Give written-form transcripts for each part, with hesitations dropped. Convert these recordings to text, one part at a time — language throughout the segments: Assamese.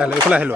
এইফালে আহিলো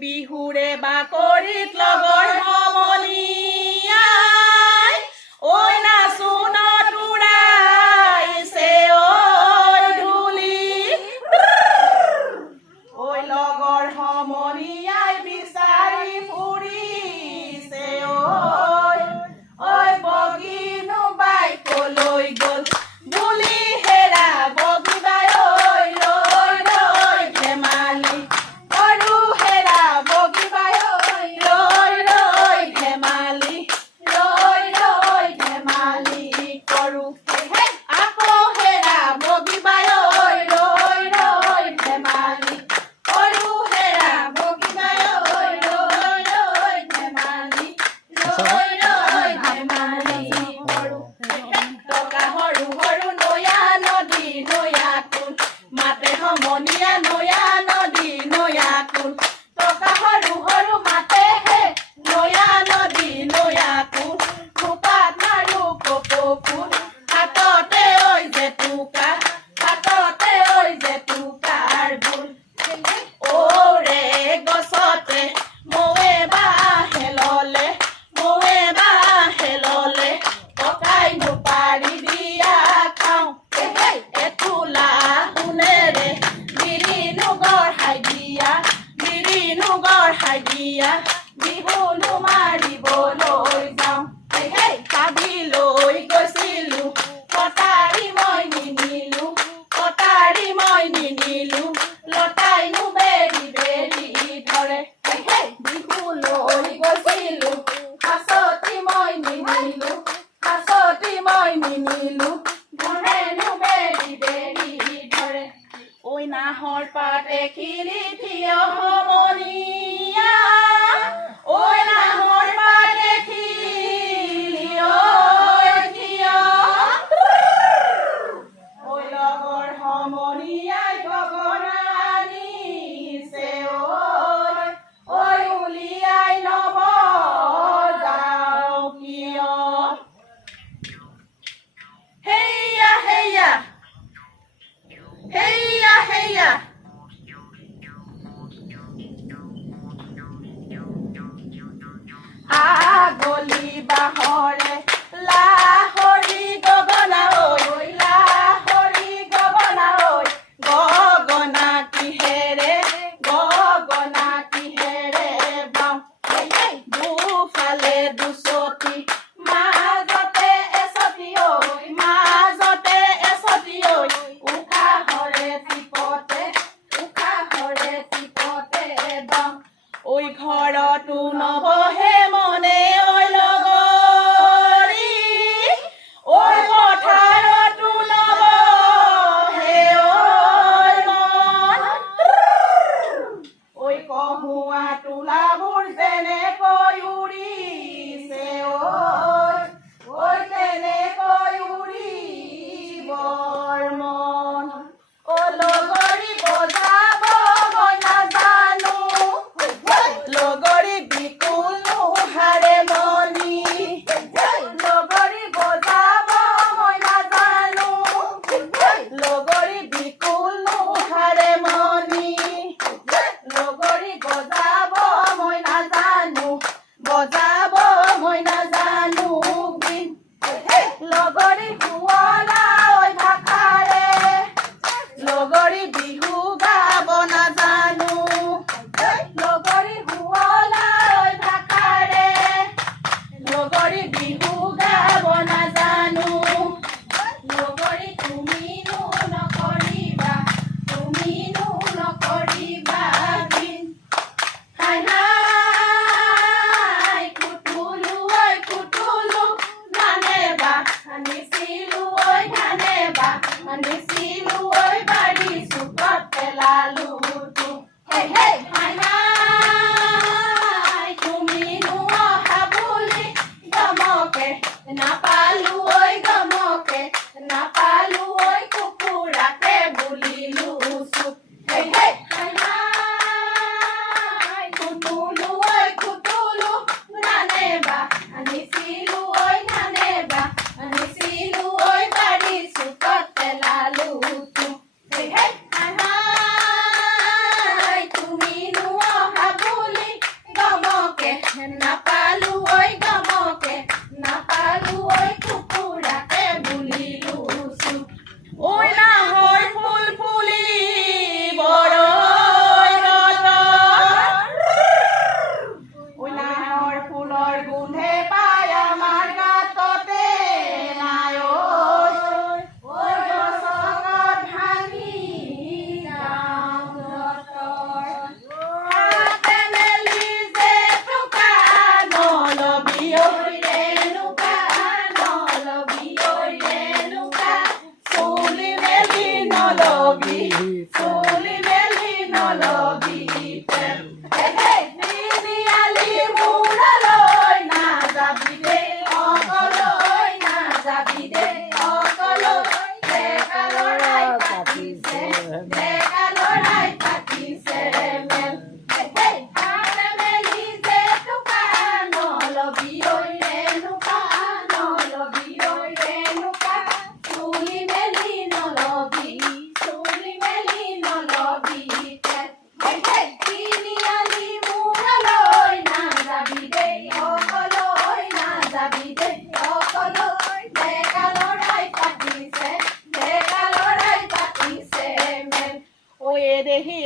বিহুৰে বাকৰিত লগৰ সমনীয়াই ঐ নাচোন তুৰাইছে ঐ ধূলি ঐ লগৰ সমনীয়াই বিচাৰি ফুৰিছে ঐ বগিনো বাই কলৈ গ'ল বুলি হেৰা বগী বাই ঐ ৰৈ ৰৈ ধেমালি বিহুনো মাৰিবলৈ যাওঁ কাবিলৈ গৈছিলো কটাৰী মই নিনিলো লতাইনো বেৰি বেৰি ধৰে বিহুলৈ গৈছিলো হাঁচতি মই নিনিলো ধৰেনো বেৰি বেৰি ধৰে ঐ নাহৰ পাতে খিলি থিয় সমনীয়া ঐ নাহৰ পাতে খিলি ঐ থিয় ঐ লগৰ সমনীয়াই গগনা আনিছে ঐ উলিয়াই ল'ব যাওঁ কিয় হেইয়া হেইয়া হেইয়া হেইয়া দীঘলী বাঁহৰে লাহৰি গগনা ঐ লাহৰি গগনা ঐ গগনা কিহেৰে বাওঁ দুফালে দুচটি মাজতে এচটি ঐ উশাহৰে টিপতে বাওঁ ঐ ঘৰতো নবহে মনে ঐ লগৰী ঐ পথাৰতো নবহে ঐ মন ঐ কহুৱা তোলাবোৰ যেনেকৈ উৰিছে ঐ তেনেকৈ উৰিবৰ মন ঐ লগৰী বজাব মই নাজানো লগৰী বিকুল নোহাৰে মনি লগৰী বজাব মই নাজানো লগৰী বিকুল নোহাৰে মনি লগৰী বজাব মই নাজানো লগৰী শুৱলা ঐ ভাষাৰে লগৰী বিহু গাব নাজানো লগৰী শুৱলা ঐ ভাষাৰে লগৰী বিহু গাব নাজানো লগৰী তুমিনো নকৰিবা দিন হাই হাই কুটুলু ঐ কুটুলু ধানেবা আনিছিলো ঐ ধানেবা আনিছিলো ঐ বাৰী চুকত পেলালো হেই হেই হাই হাই তুমিনো অহা বুলি গমকে নাপালো ঐ কুকুৰাকে বুলিলো চুপ হেই হেই হাই হাই কুটুলু ঐ কুটুলু ধানেবা আনিছিলো ঐ ধানেবা আনিছিলো ঐ বাৰী চুকত পেলালো হেই হেই হাই হাই তুমিনো অহা বুলি গমকে নাপালো ঐ কুকুৰাকে বুলিলো চুপ ঐ নাহৰ ফুল ফুলি বৰৈ গছত ঐ নাহৰ ফুলৰ গোন্ধে পাই আমাৰ গাততে নাই ঐ গছত ভাঙি যাওঁ হাতে মেলি জেতুকা নলবি ঐ ৰেণুকা চুলি মেলি নলবি তিনিআলি মূৰলৈ নাযাবি দেই অকলৈ ডেকা ল'ৰাই পাতিছে মেল হাতে মেলি জেতুকা নলবি ঐ ৰেণুকা চুলি মেলি নলবি তিনিআলি মূৰলৈ নাযাবি দেই অকলৈ ডেকা ল'ৰাই পাতিছে মেল ঐ এদেহি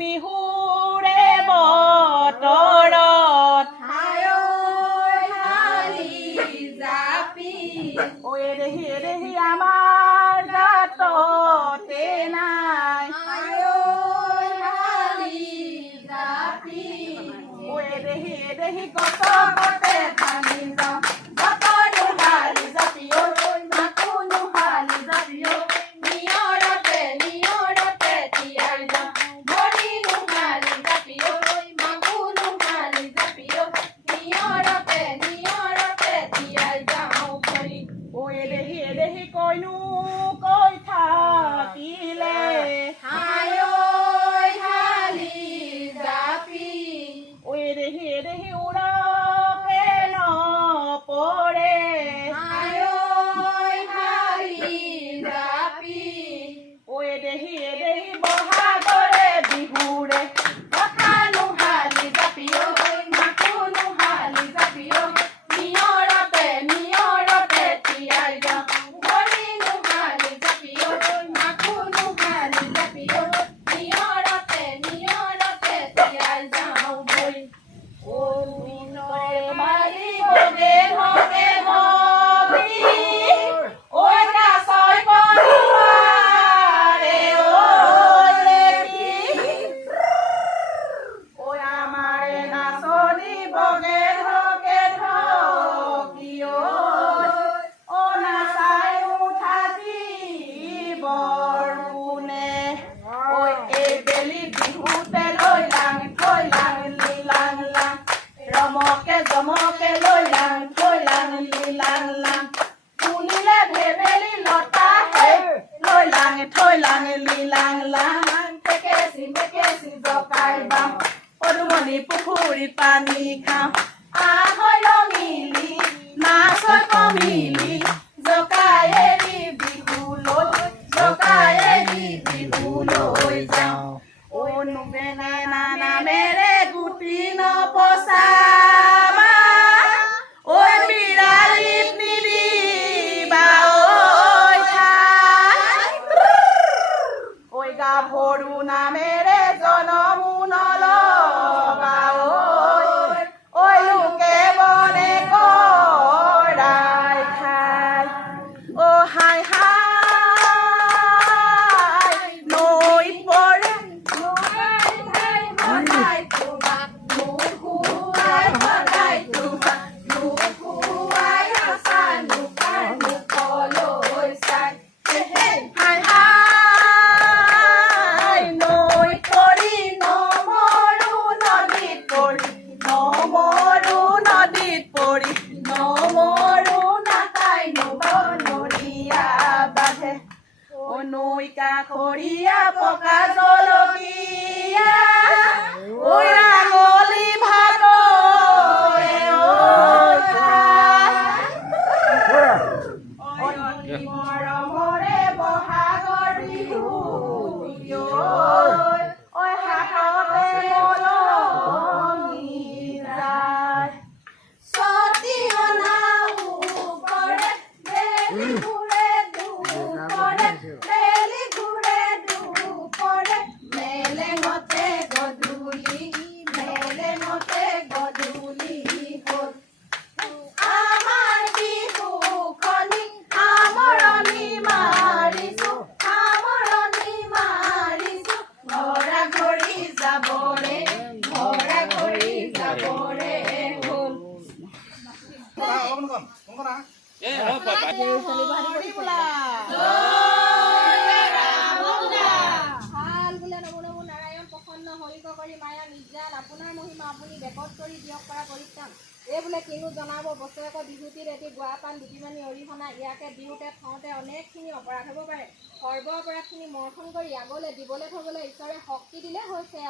বিহুৰে বতৰত ঐ এদেহি আমাৰ গাততে নাই ঐ এদেহি গছতে ভাঙি যাওঁ গছৰ নোহালি জাপি ঐ মাকো নোহালি জাপি ঐ নিয়ৰতে তিয়াই যাওঁ ভৰি নোহালি জাপি ঐ মাকো নোহালি জাপি ঐ নিয়ৰতে তিয়াই যাওঁ ভৰি ঐ এদেহি কৈনো কৈ থাকিলে ঐ এদেহি উৰকে নপৰিলে খৰিয়া পকা জলকীয়া ঐ ৰাঙলী ভাতৰে মৰমৰে বহাগৰ বিহু ঐ হাততে মলমি যায় সতী অনা উপৰে বেলি ঘূৰে দুপৰে বেলি ঘূৰে দুপৰে মেলেঙতে গধূলি হ'ল আমাৰ বিহুখনি সামৰণি মাৰিছো ঘৰা ঘৰি যাবৰে হ'ল আপোনাৰ মহিমা আপুনি বেকত কৰি দিয়ক পৰা পৰিত্ৰাণ এই বোলে কিনো জনাব বছৰেকৰ বিহুটিত এটি গোৱা পাণ দুটিমানি অৰিহণা ইয়াকে দিওঁতে থওঁতে অনেকখিনি অপৰাধ হ'ব পাৰে সৰ্ব অপৰাধখিনি মৰ্ষণ কৰি আগলৈ দিবলৈ থবলৈ ঈশ্বৰে শক্তি দিলে হৈছে